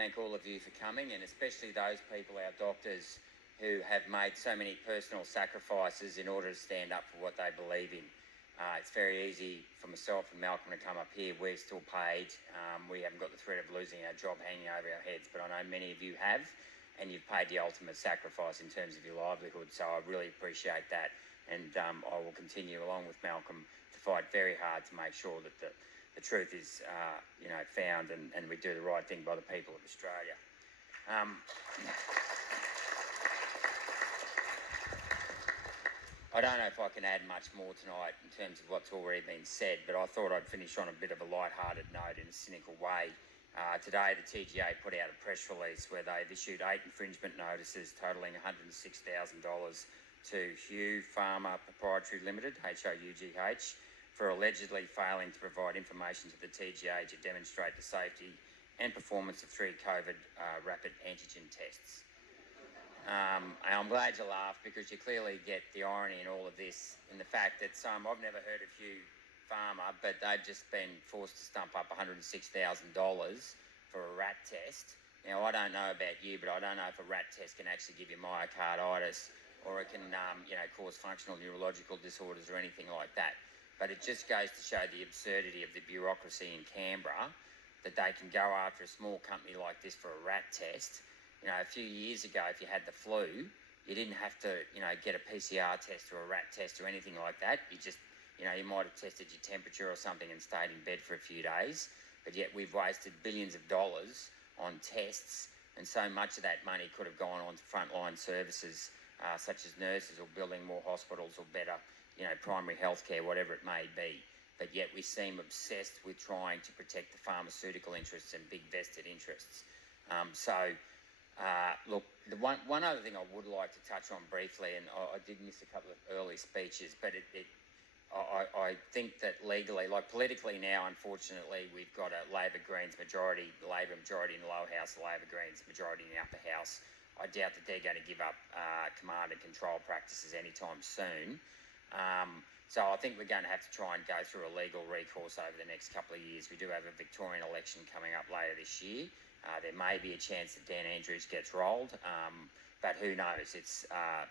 thank all of you for coming, and especially those people, our doctors, who have made so many personal sacrifices in order to stand up for what they believe in. It's very easy for myself and Malcolm to come up here. We're still paid. We haven't got the threat of losing our job hanging over our heads, but I know many of you have, and you've paid the ultimate sacrifice in terms of your livelihood. So I really appreciate that, and I will continue along with Malcolm to fight very hard to make sure that the truth is, found, and we do the right thing by the people of Australia. I don't know if I can add much more tonight in terms of what's already been said, but I thought I'd finish on a bit of a light-hearted note in a cynical way. Today, the TGA put out a press release where they've issued 8 infringement notices totalling $106,000 to Hugh Pharma Proprietary Limited, HOUGH, for allegedly failing to provide information to the TGA to demonstrate the safety and performance of 3 COVID rapid antigen tests. And I'm glad you laughed, because you clearly get the irony in all of this, in the fact that I've never heard of Hugh Pharma, but they've just been forced to stump up $106,000 for a rat test. Now, I don't know about you, but I don't know if a rat test can actually give you myocarditis, or it can cause functional neurological disorders or anything like that. But it just goes to show the absurdity of the bureaucracy in Canberra, that they can go after a small company like this for a rat test. A few years ago, if you had the flu, you didn't have to, get a PCR test or a rat test or anything like that. You just, you might have tested your temperature or something and stayed in bed for a few days. But yet we've wasted billions of dollars on tests, and so much of that money could have gone on to frontline services, such as nurses, or building more hospitals, or better, primary health care, whatever it may be. But yet we seem obsessed with trying to protect the pharmaceutical interests and big vested interests. Look, the one other thing I would like to touch on briefly, and I did miss a couple of early speeches, but I think that legally, politically now, unfortunately, we've got a Labor-Greens majority, the Labor majority in the lower house, the Labor-Greens majority in the upper house. I doubt that they're going to give up command and control practices anytime soon. So I think we're going to have to try and go through a legal recourse over the next couple of years. We do have a Victorian election coming up later this year. There may be a chance that Dan Andrews gets rolled, but who knows? It's, I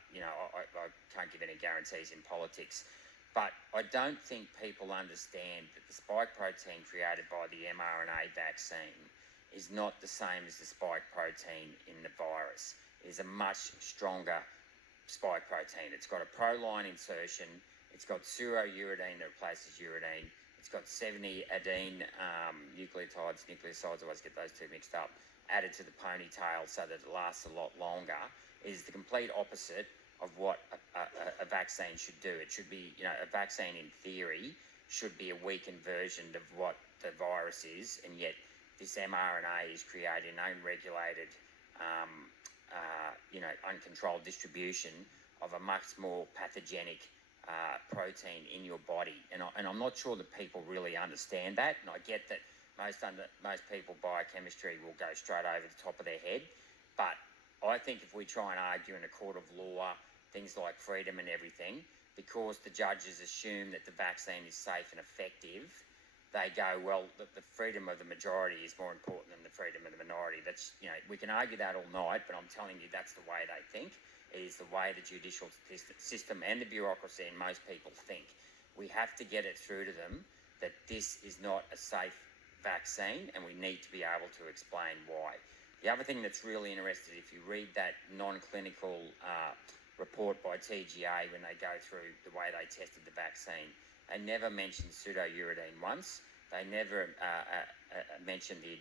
can't give any guarantees in politics. But I don't think people understand that the spike protein created by the mRNA vaccine is not the same as the spike protein in the virus. It is a much stronger spike protein. It's got a proline insertion. It's got pseudo-uridine that replaces uridine. It's got 70 adenine nucleosides, I always get those two mixed up, added to the ponytail so that it lasts a lot longer. It is the complete opposite of what a vaccine should do. It should be, a vaccine in theory should be a weakened version of what the virus is, and yet this mRNA is creating an unregulated, uncontrolled distribution of a much more pathogenic protein in your body, and I'm not sure that people really understand that. And I get that most people biochemistry will go straight over the top of their head, but I think if we try and argue in a court of law things like freedom and everything, because the judges assume that the vaccine is safe and effective, they go, well, the freedom of the majority is more important than the freedom of the minority. That's, we can argue that all night, but I'm telling you, that's the way they think. It is the way the judicial system and the bureaucracy and most people think. We have to get it through to them that this is not a safe vaccine, and we need to be able to explain why. The other thing that's really interesting, if you read that non-clinical report by TGA when they go through the way they tested the vaccine, they never mentioned pseudo-uridine once. They never mentioned the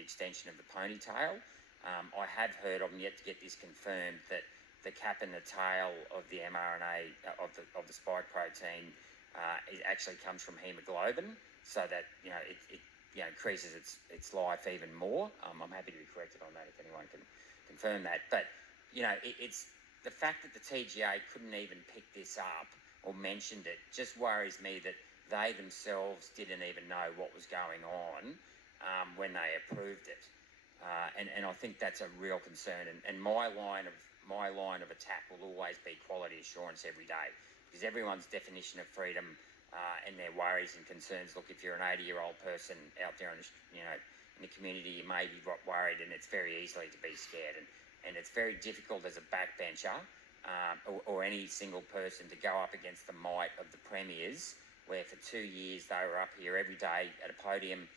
extension of the ponytail. I have heard, I'm yet to get this confirmed, that the cap in the tail of the mRNA, of the spike protein, it actually comes from haemoglobin, so that it increases its life even more. I'm happy to be corrected on that if anyone can confirm that. But it's the fact that the TGA couldn't even pick this up or mentioned it just worries me, that they themselves didn't even know what was going on when they approved it, and I think that's a real concern. And my line of attack will always be quality assurance every day, because everyone's definition of freedom and their worries and concerns. Look, if you're an 80-year-old person out there, in the community, you may be worried, and it's very easily to be scared. And it's very difficult as a backbencher or any single person to go up against the might of the premiers, where for 2 years they were up here every day at a podium.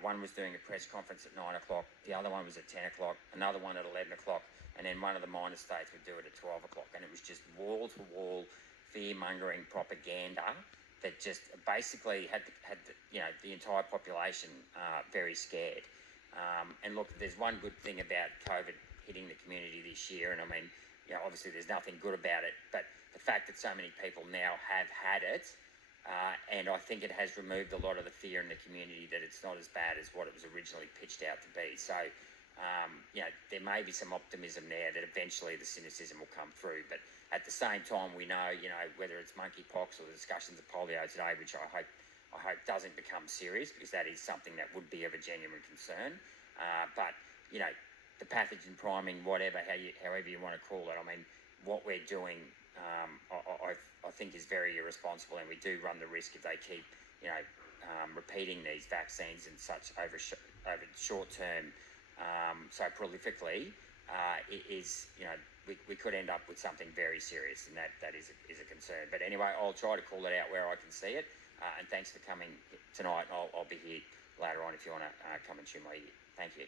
One was doing a press conference at 9 o'clock, the other one was at 10 o'clock, another one at 11 o'clock, and then one of the minor states would do it at 12 o'clock. And it was just wall-to-wall fear-mongering propaganda that just basically had the entire population very scared. And look, there's one good thing about COVID hitting the community this year, and I mean, obviously there's nothing good about it, but the fact that so many people now have had it, and I think it has removed a lot of the fear in the community that it's not as bad as what it was originally pitched out to be. So, there may be some optimism there that eventually the cynicism will come through, but at the same time, we know, whether it's monkeypox or the discussions of polio today, which I hope doesn't become serious, because that is something that would be of a genuine concern. But the pathogen priming, however you want to call it, I mean, what we're doing, I think is very irresponsible, and we do run the risk if they keep, repeating these vaccines in such over short term, so prolifically, we could end up with something very serious, and that is a concern. But anyway, I'll try to call it out where I can see it, and thanks for coming tonight. I'll be here later on if you want to come and chew my ear. Thank you.